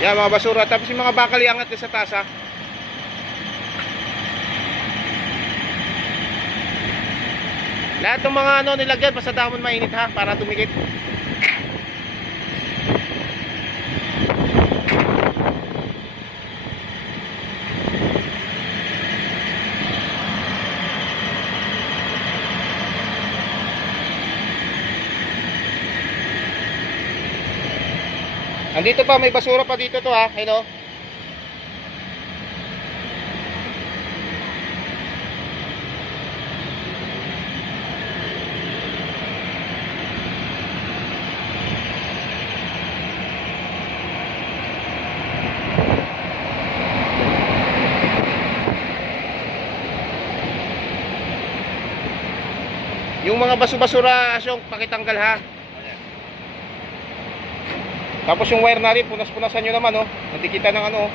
Yan mga basura. Tapos yung mga bakal iangat din sa taas ha. Lahat ng mga ano nilagyan basta damon mainit ha para tumikit. Andito pa, may basura pa dito to ha. Ayun o. Yung mga basura asyong pakitanggal ha. Tapos yung wire na rin, punas-punasan nyo naman oh. Nadikitan ng ano oh.